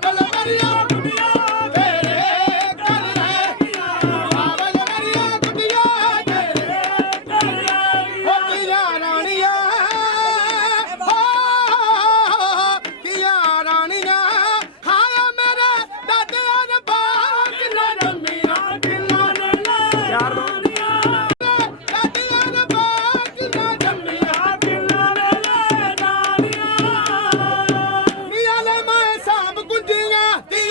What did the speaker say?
Babylon. Argentina!